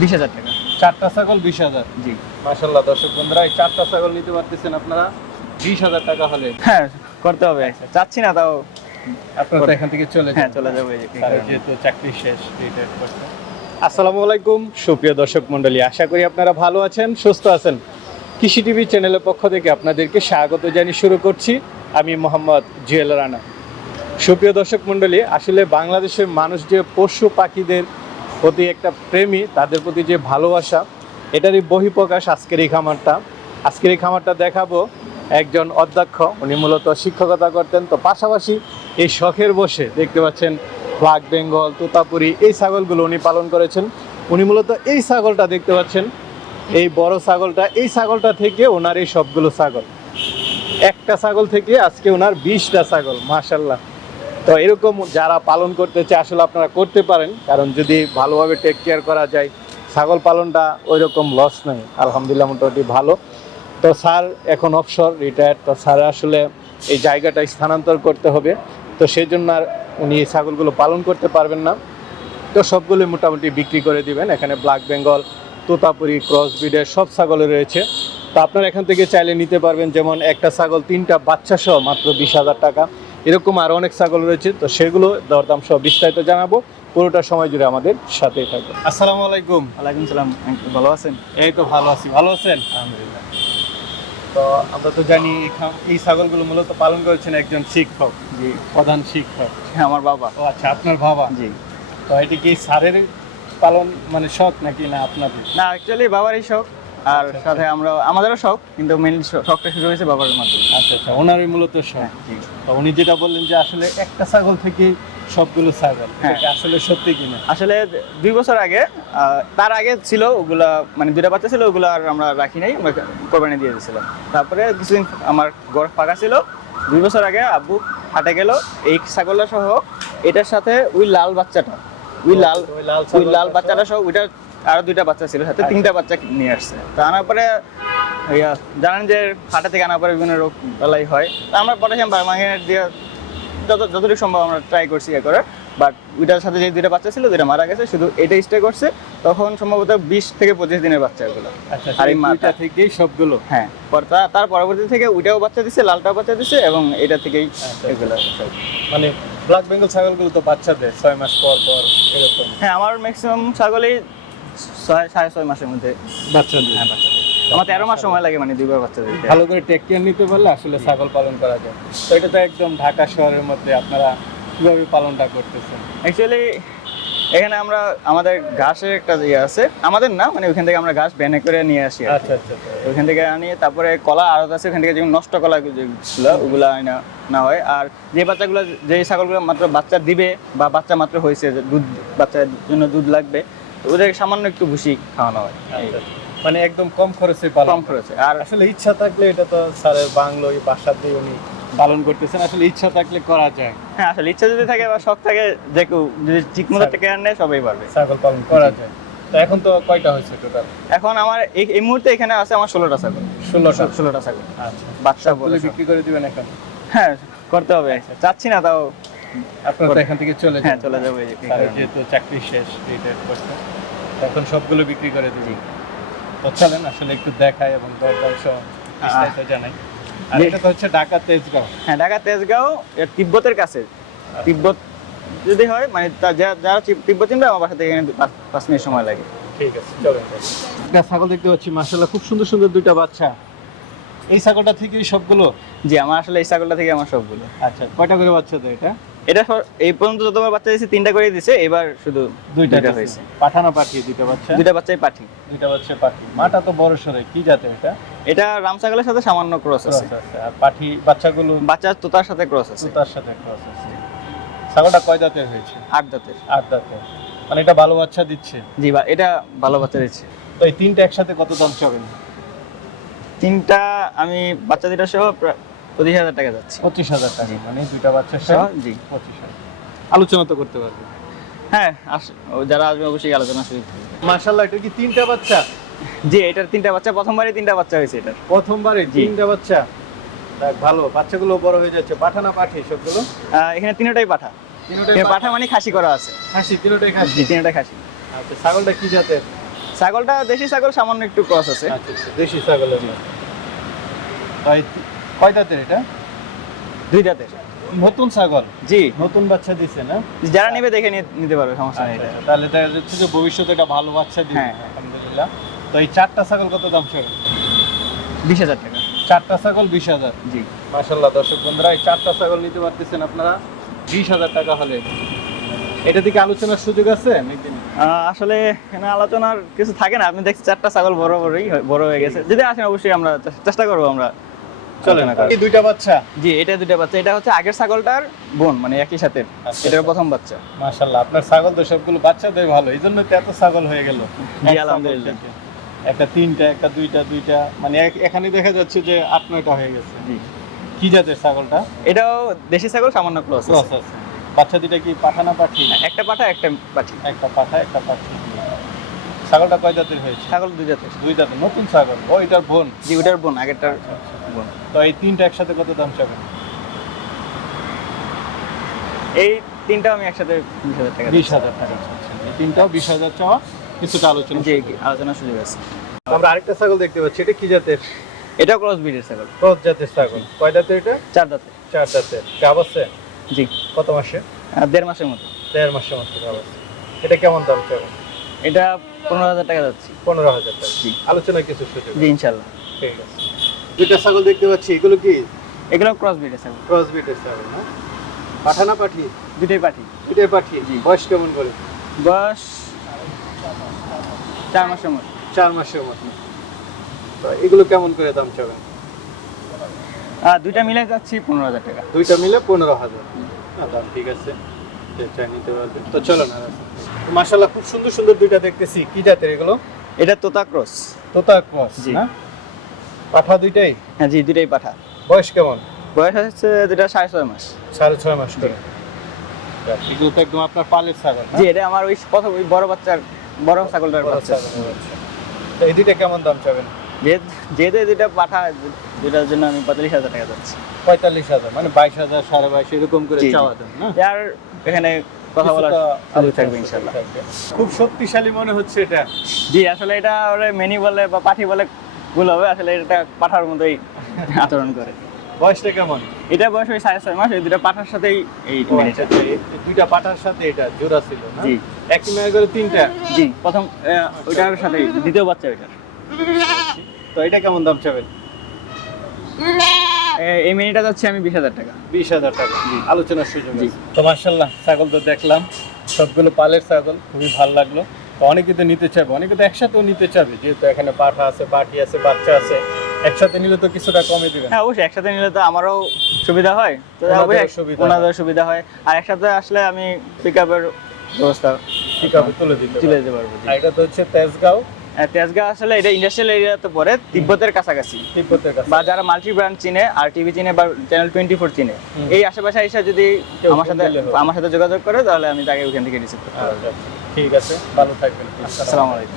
20,000 টাকা। 4টা ছাগল 20,000। জি। মাশাআল্লাহ দর্শক বন্ধুরা, এই 4টা ছাগল নিতে পারতেছেন আপনারা 20,000 টাকা হলে। হ্যাঁ, করতে হবে। চাচ্ছি না তাও। আপনারা তো এখান থেকে চলে হ্যাঁ, যান। চলে যাবো এই যে। স্যারের যেহেতু চাকরি শেষ, রিটায়ার করছে। আসসালামু আলাইকুম সুপ্রিয় দর্শক মণ্ডলী, আশা করি আপনারা ভালো আছেন, সুস্থ আছেন। কৃষি টিভি চ্যানেলের পক্ষ থেকে আপনাদেরকে স্বাগত জানিয়ে শুরু করছি। আমি মোহাম্মদ জুয়েল রানা। সুপ্রিয় দর্শক মণ্ডলী, আসলে বাংলাদেশের মানুষ যে পশু পাখিদের প্রতি একটা প্রেমী, তাদের প্রতি যে ভালোবাসা, এটারই বহিঃপ্রকাশ আজকের এই খামারটা। আজকের এই খামারটা দেখাবো একজন অধ্যক্ষ, উনি মূলত শিক্ষকতা করতেন, তো পাশাপাশি এই শখের বসে দেখতে পাচ্ছেন ব্ল্যাক বেঙ্গল, তোতাপুরি, এই ছাগলগুলো উনি পালন করেছেন। উনি মূলত এই ছাগলটা দেখতে পাচ্ছেন, এই বড় ছাগলটা, এই ছাগলটা থেকে ওনার এই সবগুলো ছাগল, একটা ছাগল থেকে আজকে ওনার 20টা ছাগল। মাশাআল্লাহ। তো এরকম যারা পালন করতে চায় আসলে আপনারা করতে পারেন, কারণ যদি ভালোভাবে টেক কেয়ার করা যায় ছাগল পালনটা ওই রকম লস নেই, আলহামদুলিল্লাহ মোটামুটি ভালো। তো স্যার এখন অবসর, রিটায়ার্ড, তো স্যার আসলে এই জায়গাটা স্থানান্তর করতে হবে, তো সেই জন্য আর উনি এই ছাগলগুলো পালন করতে পারবেন না। তো সবগুলোই মোটামুটি বিক্রি করে দিবেন। এখানে ব্ল্যাক বেঙ্গল, তোতাপুরি, ক্রস ব্রিডের সব ছাগলই রয়েছে। তো আপনারা এখান থেকে চাইলে নিতে পারবেন, যেমন একটা ছাগল 3টা বাচ্চা সহ মাত্র 20,000 টাকা। এরকম আরও অনেক ছাগল রয়েছে, তো সেগুলো দরদাম সহ বিস্তারিত জানাবো। পুরোটা সময় জুড়ে আমাদের সাথেই থাকবে। আসসালামু আলাইকুম। ওয়ালাইকুম সালাম। ভালো আছেন? এই তো ভালো আছি, ভালো আছেন? আলহামদুলিল্লাহ। তো আমরা তো জানি এই ছাগলগুলো মূলত পালন করেছেন একজন শিক্ষক, জি। প্রধান শিক্ষক। হ্যাঁ, আমার বাবা। ও আচ্ছা, আপনার বাবা। জি। তো এটি কি স্যারের পালন মানে শখ নাকি না আপনাদের? না, অ্যাকচুয়ালি বাবারই শখ, আর সাথে আমাদেরও শখ, কিন্তু মেইনলি শখটা শুরু হয়েছে বাবার মাধ্যমে। আচ্ছা আচ্ছা, ওনারই মূলত শখ। হ্যাঁ, জি। তো উনি যেটা বললেন যে আসলে একটা ছাগল থেকে সবগুলো ছাগল, হ্যাঁ। এটা আসলে সত্যি কিনা? আসলে 2 বছর আগে, তার আগে ছিল ওগুলা, মানে 2টা বাচ্চা ছিল, ওগুলো আর আমরা রাখি নাই, আমরা কোরবানি দিয়ে দিয়েছিলাম। তারপরে কিছুদিন আমার ঘর ফাঁকা ছিল, 2 বছর আগে আব্বু হাটে গেল এই ছাগলটা সহ, এটার সাথে ওই লাল বাচ্চাটা, ওই লাল বাচ্চাটা সহ, ওইটার আরো 2টা বাচ্চা ছিল, সাথে 3টা বাচ্চা নিয়ে আসছে। তো আনার পরে জানেন যে হাটে থেকে আনার পরে বিভিন্ন রোগ বালাই হয়, তো আমরা পটাশিয়াম পারম্যাঙ্গানেট দিয়ে যতটুকু সম্ভব আমরা ট্রাই করছি ইয়ে করে। বাট ওইটার সাথে যে 2টা বাচ্চা ছিল, 2টা মারা গেছে, শুধু এটা স্টে করছে। তখন সম্ভবত 20 থেকে 25 দিনের বাচ্চা এগুলো। আচ্ছা, আর আর এই এই মাটা থেকেই সবগুলো। হ্যাঁ, তার পরবর্তী থেকে ওইটাও বাচ্চা দিছে, লালটাও বাচ্চা দিছে, এবং এটা থেকেই এগুলো সব। মানে ব্ল্যাক বেঙ্গল ছাগলগুলো তো বাচ্চা দেয় 6 মাস পর পর এরকম। হ্যাঁ, আমার ম্যাক্সিমাম ছাগলই 6.5 মাসের মধ্যে বাচ্চা দেয়। হ্যাঁ বাচ্চা দেয়। আমার 13 মাস সময় লাগে, মানে 2বার বাচ্চা দিতে। ভালো করে টেক কেয়ার নিতে পারলে আসলে ছাগল পালন করা যায়। তো এটা তো একদম ঢাকা শহরের মধ্যে, আপনারা কিভাবে পালনটা করতেছেন? অ্যাকচুয়ালি এখানে আমাদের ঘাসের একটা ইয়ে আছে, আমাদের না, মানে ওইখান থেকে আমরা ঘাস ব্যানে করে নিয়ে আসি আর কি। আচ্ছা আচ্ছা আচ্ছা। ওইখান থেকে আনিয়ে তারপরে কলা আড়ত আছে, ওখান থেকে যেমন নষ্ট কলা যেগুলো, ওগুলো না হয়। আর যে বাচ্চাগুলো, যে ছাগলগুলো মাত্র বাচ্চা দিবে বা বাচ্চা মাত্র হয়েছে, যে দুধ, বাচ্চার জন্য দুধ লাগবে, তো ওদের সামান্য একটু ভুসি খাওয়ানো হয়। আচ্ছা। মানে একদম কম খরচে পালন। কম খরচে। আর আসলে ইচ্ছা থাকলে, এটা তো স্যারের বাংলো এই বাসাতেই উনি পালন করতেছেন, আসলে ইচ্ছা থাকলে করা যায়। হ্যাঁ, আসলে ইচ্ছা যদি থাকে বা শখ থাকে, যে কেউ যদি ঠিক মতো কেয়ার নেয় সবাই পারবে। ছাগল পালন করা যায়। তো এখন তো কয়টা হয়েছে টোটাল? এখন আমার এই মুহূর্তে এখানে আছে আমার 16টা ছাগল। 16টা ছাগল। আচ্ছা, বাচ্চা সবগুলো বলে বিক্রি করে দিবেন এখন? হ্যাঁ, করতে হবে। চাচ্ছি না তাও। আপনারা তো এখান থেকে চলে হ্যাঁ, যান। চলে যাবো এই যে। স্যারের যেহেতু চাকরি শেষ, রিটায়ার করছে, এখন সবগুলো বিক্রি করে দিবেন। তো চলেন আসলে একটু দেখাই এবং দরদাম সহ বিস্তারিত জানাই। আর এটা তো হচ্ছে ঢাকা তেজগাঁও। হ্যাঁ, ঢাকা তেজগাঁও, তিব্বতের কাছে। তিব্বত যদি হয়, মানে যারা তিব্বত চিনবে, আমার বাসা থেকে এখানে 5 মিনিট সময় লাগে। ঠিক আছে, চলেন। একটা ছাগল দেখতে পাচ্ছি, মাশাআল্লাহ, খুব সুন্দর সুন্দর 2টা বাচ্চা। এই ছাগলটা থেকেই সবগুলো? জি, আমার আসলে এই ছাগলটা থেকে আমার সবগুলো। আচ্ছা, কয়টা করে বাচ্চা দেয় এটা? এটা এই পর্যন্ত যতবার বাচ্চা দিয়েছে 3টা করে দিয়েছে, এবার শুধু 2টা দিছে। হয়েছে। পাঠানো পাঠিয়ে 2টা বাচ্চা? 2টা বাচ্চাই পাঠি। 2টা বাচ্চা পাঠি। মাটা তো বড় সরে, কি জাতের এটা? এটা রাম ছাগলের সাথে সামান্য ক্রস আছে। আচ্ছা, আর পাঠি বাচ্চাগুলো বাচ্চা তোতার সাথে ক্রস আছে। তার সাথে ক্রস আছে। ছাগলটা কয় দাঁতের হয়েছে? 8 দাঁতের। 8 দাঁতের। মানে এটা ভালো বাচ্চা দিচ্ছে? জি, এটা ভালো বাচ্চা দিচ্ছে। তো এই 3টা একসাথে কত দাম চাবেন? 3টা আমি বাচ্চা 2টা সহ 25,000 টাকা যাচ্ছে। 25,000 টাকা, মানে 2টা বাচ্চা সহ? জি। 25,000। আলোচনা তো করতে পারবে? হ্যাঁ, যারা আসবে অবশ্যই আলোচনা শুরু করবে। মাশাআল্লাহ, এটা কি 3টা বাচ্চা? জি, এটার 3টা বাচ্চা, প্রথমবারই 3টা বাচ্চা হয়েছে এটার। প্রথমবারে জি। 3টা বাচ্চা? দেখ, ভালো, বাচ্চাগুলো বড় হয়ে যাচ্ছে। পাঠা না পাঠি সবগুলো? এখানে 3টাই পাঠা। তিনটাই পাঠা মানে খাসি করা আছে। খাসি, তিনটাই খাসি? জি, 3টা খাসি। আচ্ছা, ছাগলটা কি জাতের? ছাগলটা দেশি ছাগল, সামান্য একটু ক্রস আছে। আচ্ছা আচ্ছা, দেশি ছাগলের তাই কয় দাঁতের এটা? 2 দাঁতের নতুন ছাগল, জি। নতুন বাচ্চা দিছে না? যারা নেবে দেখে নিতে পারবে, সমস্যা নেই এটা। তাহলে দেখা যাচ্ছে যে ভবিষ্যতে একটা ভালো বাচ্চা দিবে। হ্যাঁ। আলহামদুলিল্লাহ। তো এই 4টা ছাগল কত দাম ছিল? 20,000 টাকা। 4টা ছাগল 20,000। জি। মাশাআল্লাহ দর্শক বন্ধুরা, এই 4টা ছাগল নিতে পারতেছেন আপনারা 20,000 টাকা হলে। এটা থেকে আলোচনার সুযোগ আছে নাকি? আসলে এখানে আলোচনার কিছু থাকে না, আপনি দেখছি 4টা ছাগল বড় হয়ে গেছে। যদি আসেন অবশ্যই আমরা চেষ্টা করবো আমরা চলেন। আলোচনা করার। এই দুইটা বাচ্চা? জি, এটা 2টা বাচ্চা। এটা হচ্ছে আগের ছাগলটার বোন, মানে একই সাথে। আচ্ছা। এটার প্রথম বাচ্চা। মাশাআল্লাহ, আপনার ছাগল তো সবগুলো বাচ্চা দেয় ভালো, এই জন্য তো এত ছাগল হয়ে গেল। জি, এক আলহামদুলিল্লাহ। ছাগল থেকে। একটা 3টা, একটা 2টা, মানে এখানে দেখা যাচ্ছে যে 8-9টা হয়ে গেছে। জি। কি জাতের ছাগলটা? এটাও দেশি ছাগল, সামান্য ক্রস ক্রস আছে। আছে। বাচ্চা দুইটা কি পাঠা না পাঠি? একটা পাঠা, একটা পাঠি। একটা পাঠা, একটা পাঠি। ছাগলটা কয় জাতের হয়েছে? ছাগল 2 জাতের। 2 জাতের, নতুন ছাগল। ও এটার বোন। জি, ওটার বোন, আগেরটার বোন। তো এই 3টা একসাথে কত দাম চাবেন? এই 3টাও আমি একসাথে 20,000 টাকা। 20,000 টাকা। এই 3টাও 20,000 চাওয়া, কিছুটা আলোচনা। জি, আলোচনার সুযোগ আছে। আমরা আরেকটা ছাগল দেখতে পাচ্ছি, এটা কি জাতের? এটাও ক্রস ব্রিডের ছাগল। ক্রস জাতের ছাগল। কয় দাঁতের এটা? 4 দাঁতের। 4 দাঁতের। গাব আছে? জি। কত মাসে? 1.5 মাসের মতো। 1.5 মাসের মতো গাব আছে। এটা কেমন দাম চাবেন? এটা 15,000 টাকা যাচ্ছে। 15,000 টাকা। জি। আলোচনায় কিছু সুযোগ। জি, ইনশাআল্লাহ। ঠিক আছে। দুইটা ছাগল দেখতে পাচ্ছি, এগুলো কি? এগুলো ক্রস ব্রিডের ছাগল। ক্রস ব্রিডের ছাগল না? পাঠা না পাঠি? 2টাই পাঠি। দুইটাই পাঠি। জি। বয়স কেমন করে? বয়স 4 মাসের মতো। 4 মাসের মতো। তো এগুলো কেমন করে দাম চাবেন? 2টা মিলে যাচ্ছি 15,000 টাকা। দুইটা মিলে 15,000। না দাম ঠিক আছে, যে চাই নিতে পারবেন। তো চলো না, মাশাআল্লাহ খুব সুন্দর সুন্দর দুইটা দেখতেছি। কি জাতের এগুলো? এটা তোতা ক্রস। তোতা ক্রস জি। না? পাঠা দুইটাই? হ্যাঁ জি, 2টাই পাঠা। বয়স কেমন? বয়স হচ্ছে 2টা 6.5 মাস। 6.5 মাস করে। এগুলো তো একদম আপনার পালের ছাগল না? জি, এটা আমার ওই প্রথম ওই বড় বাচ্চার, বড় ছাগলটার বড় বাচ্চা। ছাগলের বাচ্চা। তো এই দুইটা কেমন দাম চাবেন? যেহেতু এই 2টা পাঠা, 2টার জন্য আমি 45,000 টাকা যাচ্ছি। 45,000, মানে 22,000, 22,500 এরকম করে জি, জি। চাওয়া দাম না? আর এখানে কথা বলার সুযোগ থাকবে ইনশাআল্লাহ। খুব শক্তিশালী মনে হচ্ছে এটা। জি, আসলে এটা ওরে মেনি বলে বা পাঠি বলে ভুল হবে, আসলে এটা পাঠার মতোই আচরণ করে। বয়সটা কেমন? এটা বয়স ওই 6.5 মাস। এই 2টা পাঠার সাথেই এই ও মেনিটা। আচ্ছা, এই দুইটা পাঠার সাথে এটা জোড়া ছিল না? জি। একই মেয়ে করে 3টা। জি, প্রথম ওইটার সাথে দ্বিতীয় বাচ্চা ওইটার। তো এটা কেমন দাম চাবেন? এই মিনিটা যাচ্ছে আমি 20,000 টাকা। 20,000 টাকা। আলোচনার সুযোগ জি। আছে। তো মাশাআল্লাহ, ছাগল তো দেখলাম, সবগুলো পালের ছাগল, খুবই ভালো লাগলো। তো অনেকে তো নিতে চাইবে, অনেকে তো একসাথেও নিতে চাইবে, যেহেতু এখানে পাঠা আছে, পাটি আছে, বাচ্চা আছে, একসাথে নিলে তো কিছুটা কমে দিবেন। হ্যাঁ, অবশ্যই একসাথে নিলে তো আমারও সুবিধা হয়, তো ওনাদেরও সুবিধা হয়। ওনাদের সুবিধা হয়। আর একসাথে আসলে আমি পিকআপের ব্যবস্থা ঠিক আছে, তুলে দিতে তুলে পারবেন। দিতে পারবো। জি। আর এটা তো হচ্ছে তেজগাঁও, তেজগাঁও আসলে এটা ইন্ডাস্ট্রিয়াল এরিয়াতে পড়ে, তিব্বতের কাছাকাছি। তিব্বতের কাছে। বা যারা মাল্টি ব্র্যান্ড চিনে, আর টিভি চিনে, বা চ্যানেল 24 চিনে, হুম। এই আশেপাশে এসে যদি কেউ আমার ফোন সাথে যোগাযোগ করে, তাহলে আমি তাকে ওখান থেকে রিসিভ করতে পারবো। আচ্ছা, ঠিক আছে, ভালো থাকবেন। আসসালামু আলাইকুম।